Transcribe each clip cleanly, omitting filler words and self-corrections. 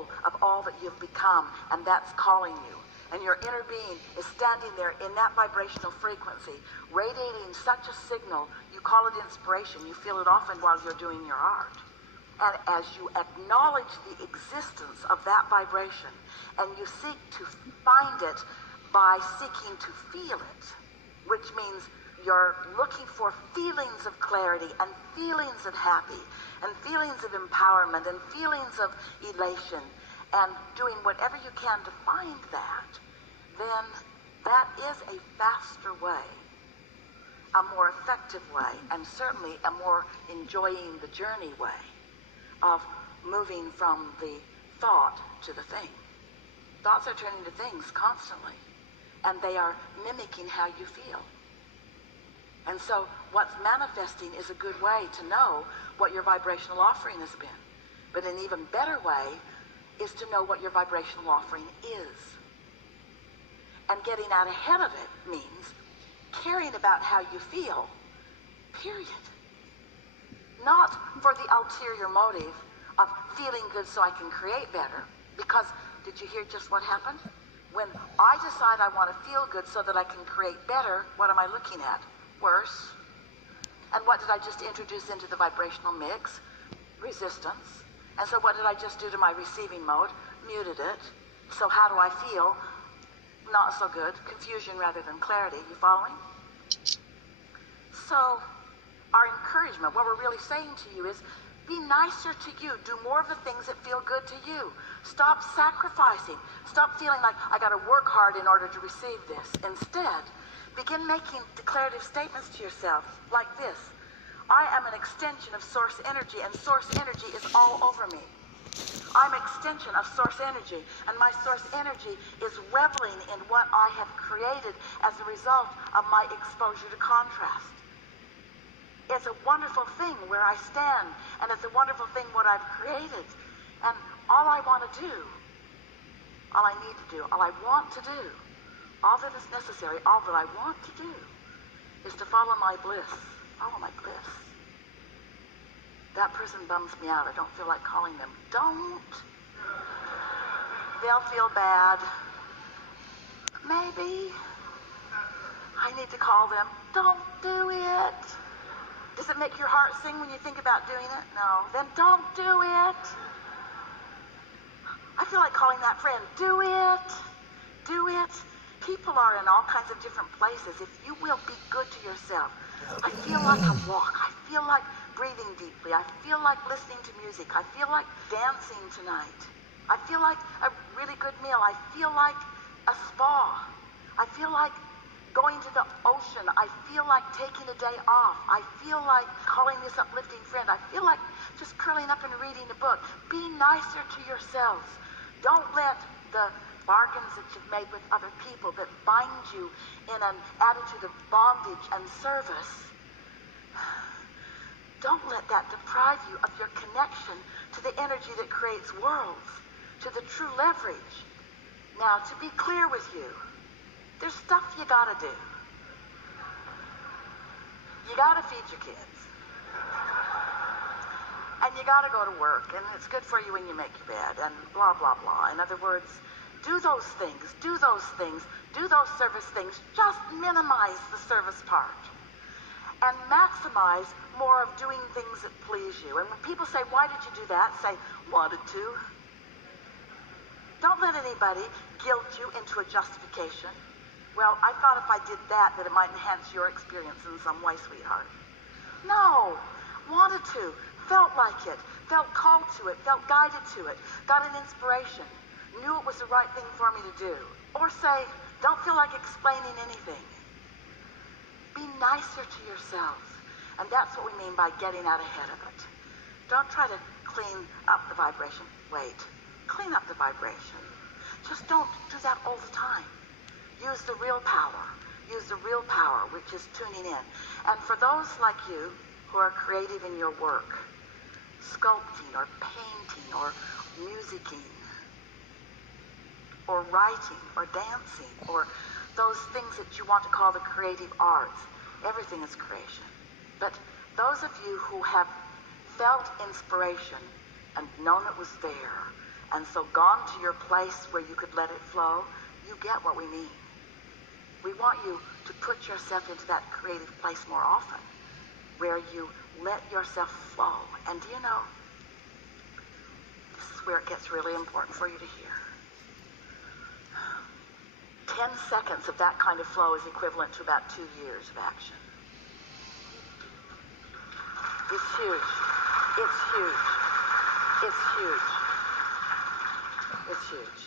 full of all that you've become, and that's calling you. And your inner being is standing there in that vibrational frequency, radiating such a signal, you call it inspiration. You feel it often while you're doing your art. And as you acknowledge the existence of that vibration, and you seek to find it by seeking to feel it, which means you're looking for feelings of clarity and feelings of happy and feelings of empowerment and feelings of elation, and doing whatever you can to find that, then that is a faster way, a more effective way, and certainly a more enjoying the journey way of moving from the thought to the thing. Thoughts are turning to things constantly, and they are mimicking how you feel. And so what's manifesting is a good way to know what your vibrational offering has been. But an even better way is to know what your vibrational offering is. And getting out ahead of it means caring about how you feel, period. Not for the ulterior motive of feeling good so I can create better. Because, did you hear just what happened? When I decide I want to feel good so that I can create better, what am I looking at? Worse. And what did I just introduce into the vibrational mix? Resistance. And so what did I just do to my receiving mode? Muted it. So how do I feel? Not so good. Confusion rather than clarity. You following? So our encouragement, what we're really saying to you is, be nicer to you. Do more of the things that feel good to you. Stop sacrificing. Stop feeling like I got to work hard in order to receive this. Instead, begin making declarative statements to yourself like this. I am an extension of source energy, and source energy is all over me. I'm an extension of source energy, and my source energy is reveling in what I have created as a result of my exposure to contrast. It's a wonderful thing where I stand, and it's a wonderful thing what I've created. And all I want to do, all I need to do, all I want to do, all that is necessary, all that I want to do is to follow my bliss. Follow my bliss. That person bums me out. I don't feel like calling them. Don't. They'll feel bad. Maybe. I need to call them. Don't do it. Does it make your heart sing when you think about doing it? No. Then don't do it. I feel like calling that friend. Do it. Do it. People are in all kinds of different places. If you will be good to yourself. I feel like a walk. I feel like breathing deeply. I feel like listening to music. I feel like dancing tonight. I feel like a really good meal. I feel like a spa. I feel like going to the ocean. I feel like taking a day off. I feel like calling this uplifting friend. I feel like just curling up and reading a book. Be nicer to yourselves. Don't let the bargains that you've made with other people that bind you in an attitude of bondage and service, don't let that deprive you of your connection to the energy that creates worlds, to the true leverage. Now, to be clear with you, there's stuff you gotta do. You gotta feed your kids. And you gotta go to work, and it's good for you when you make your bed, and blah, blah, blah. In other words, do those things, do those things, do those service things. Just minimize the service part. And maximize more of doing things that please you. And when people say, why did you do that? Say, wanted to. Don't let anybody guilt you into a justification. Well, I thought if I did that it might enhance your experience in some way, sweetheart. No, wanted to, felt like it, felt called to it, felt guided to it, got an inspiration, knew it was the right thing for me to do. Or say, don't feel like explaining anything. Be nicer to yourselves. And that's what we mean by getting out ahead of it. Don't try to clean up the vibration. Wait, clean up the vibration. Just don't do that all the time. Use the real power. Use the real power, which is tuning in. And for those like you who are creative in your work, sculpting or painting or musicking or writing or dancing or those things that you want to call the creative arts, everything is creation. But those of you who have felt inspiration and known it was there And so gone to your place where you could let it flow, you get what we mean. We want you to put yourself into that creative place more often, where you let yourself flow. And do you know, this is where it gets really important for you to hear. 10 seconds of that kind of flow is equivalent to about 2 years of action. It's huge. It's huge. It's huge. It's huge.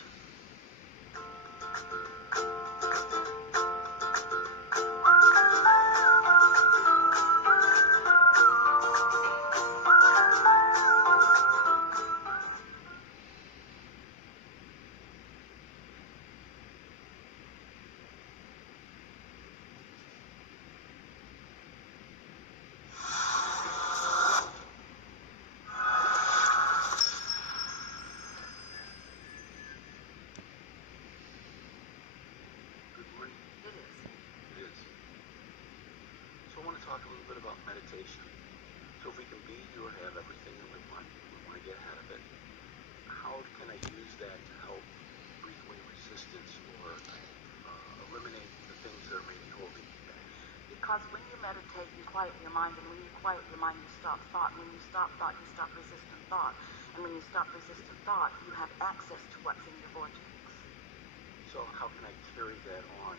Talk a little bit about meditation. So if we can be or have everything that we want to get ahead of it, how can I use that to help breathe away resistance or eliminate the things that are maybe holding me back? Because when you meditate, you quiet your mind, and when you quiet your mind, you stop thought. And when you stop thought, you stop resistant thought. And when you stop resistant thought, you have access to what's in your vortex. So how can I carry that on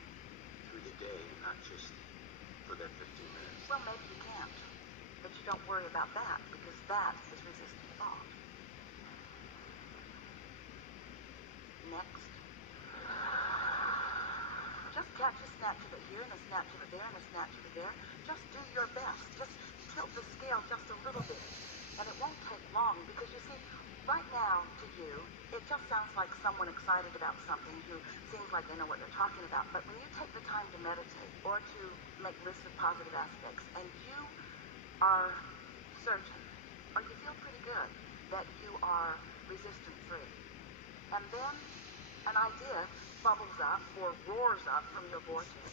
through the day and not just for that 15 minutes? Well, maybe you can't, but you don't worry about that, because that is resistant thought. Next. Just catch a snatch of it here, and a snatch of it there, and a snatch of it there. Just do your best. Just tilt the scale just a little bit. And it won't take long, because you see, right now, to you, it just sounds like someone excited about something who seems like they know what they're talking about. But when you take the time to meditate or to make lists of positive aspects, and you are certain, or you feel pretty good, that you are resistance-free, and then an idea bubbles up or roars up from your vortex,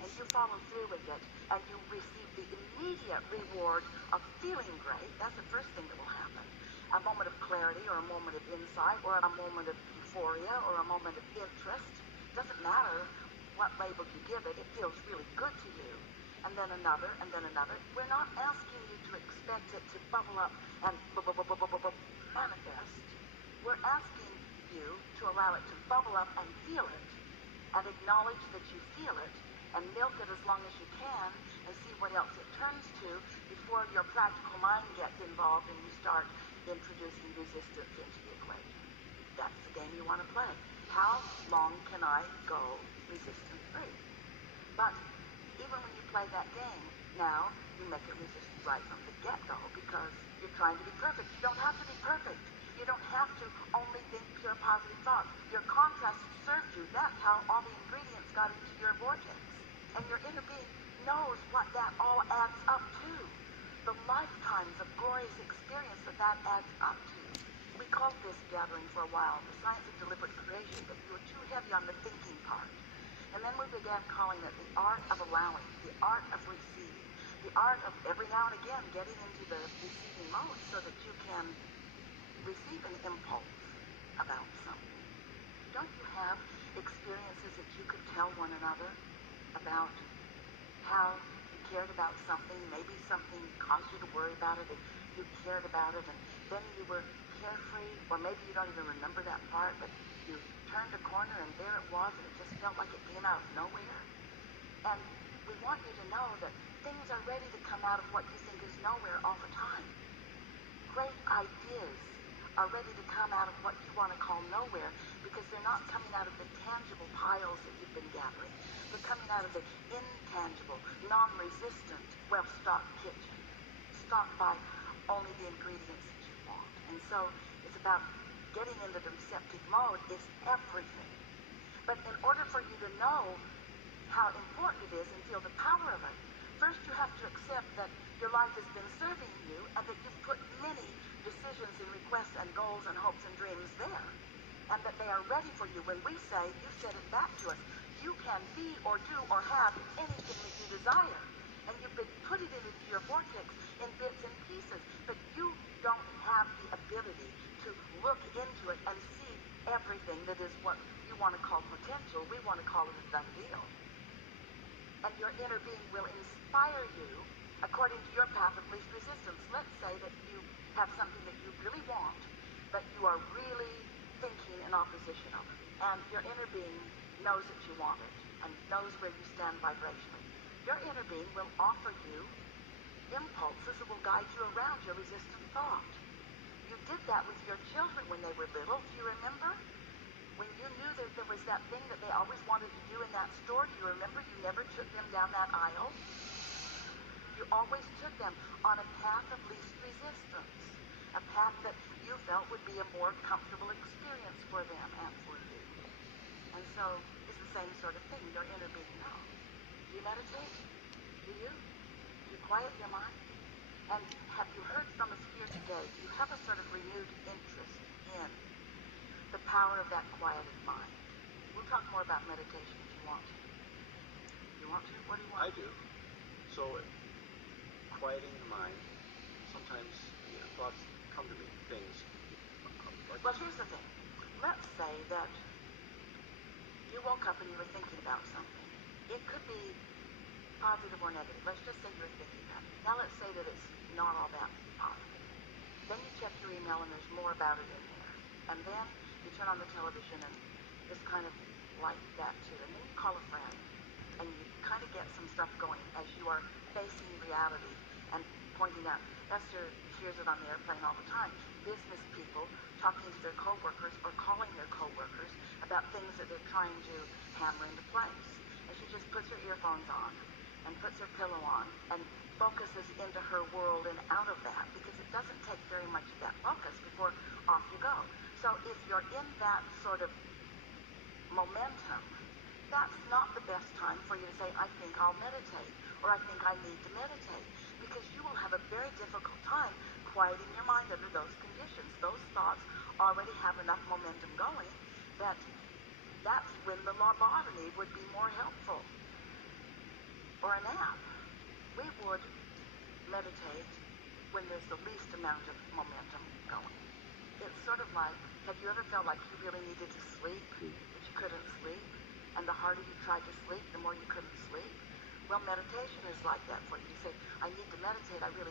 and you follow through with it, and you receive the immediate reward of feeling great, that's the first thing that will happen. A moment of clarity, or a moment of insight, or a moment of euphoria, or a moment of interest. Doesn't matter what label you give it, it feels really good to you. And then another, and then another. We're not asking you to expect it to bubble up and manifest. We're asking you to allow it to bubble up and feel it, and acknowledge that you feel it, and milk it as long as you can, and see what else it turns to before your practical mind gets involved and you start introducing resistance into the equation. That's the game you want to play. How long can I go resistance-free? But even when you play that game, now you make it resistant right from the get-go, because you're trying to be perfect. You don't have to be perfect. You don't have to only think pure positive thoughts. Your contrast served you. That's how all the ingredients got into your vortex. And your inner being knows what that all adds up to. The lifetimes of glorious experience that adds up to. We called this gathering for a while the science of deliberate creation, but you were too heavy on the thinking part. And then we began calling it the art of allowing, the art of receiving, the art of every now and again getting into the receiving mode so that you can receive an impulse about something. Don't you have experiences that you could tell one another about how you cared about something, maybe something caused you to worry about it, and you cared about it, and then you were carefree, or maybe you don't even remember that part, but you turned a corner and there it was, and it just felt like it came out of nowhere. And we want you to know that things are ready to come out of what you think is nowhere all the time. Great ideas are ready to come out of what you want to call nowhere, because they're not coming out of the tangible piles that you've been gathering. They're coming out of the intangible, non-resistant, well-stocked kitchen, stocked by only the ingredients that you want. And so it's about getting into the receptive mode is everything. But in order for you to know how important it is and feel the power of it, first you have to accept that your life has been serving you, and that you've put many decisions and requests and goals and hopes and dreams there, and that they are ready for you. When we say, you said it back to us, you can be or do or have anything that you desire. and you've been putting it into your vortex in bits and pieces, but you don't have the ability to look into it and see everything that is what you want to call potential. We want to call it a done deal. And your inner being will inspire you according to your path of least resistance. Let's say that you have something that you really want, but you are really thinking in opposition of it. And your inner being knows that you want it and knows where you stand vibrationally. Your inner being will offer you impulses that will guide you around your resistant thought. You did that with your children when they were little. Do you remember? When you knew that there was that thing that they always wanted to do in that store, do you remember you never took them down that aisle? You always took them on a path of least resistance, a path that you felt would be a more comfortable experience for them and for you. And so it's the same sort of thing your inner being knows. Do you meditate? Do you? Do you quiet your mind? And have you heard from us here today? Do you have a sort of renewed interest in the power of that quieted mind? We'll talk more about meditation if you want to. You want to? What do you want? I do. So, quieting the mind, sometimes thoughts come to me, things. Like Well, here's the thing. Let's say that you woke up and you were thinking about something. It could be positive or negative. Let's just say you're thinking about it. Now let's say that it's not all that positive. Then you check your email and there's more about it in there. And then you turn on the television and it's kind of like that too. And then you call a friend and you kind of get some stuff going as you are facing reality and pointing out. Esther hears it on the airplane all the time. Business people talking to their coworkers or calling their coworkers about things that they're trying to hammer into place. And she just puts her earphones on and puts her pillow on and focuses into her world and out of that, because it doesn't take very much of that focus before off you go. So if you're in that sort of momentum, that's not the best time for you to say, I think I'll meditate, or I think I need to meditate, because you will have a very difficult time quieting your mind under those conditions. Those thoughts already have enough momentum going that that's when the lobotomy would be more helpful, or a nap. We would meditate when there's the least amount of momentum going. It's sort of like, have you ever felt like you really needed to sleep, but you couldn't sleep? And the harder you tried to sleep, the more you couldn't sleep? Well, meditation is like that for you. You say, I need to meditate, I really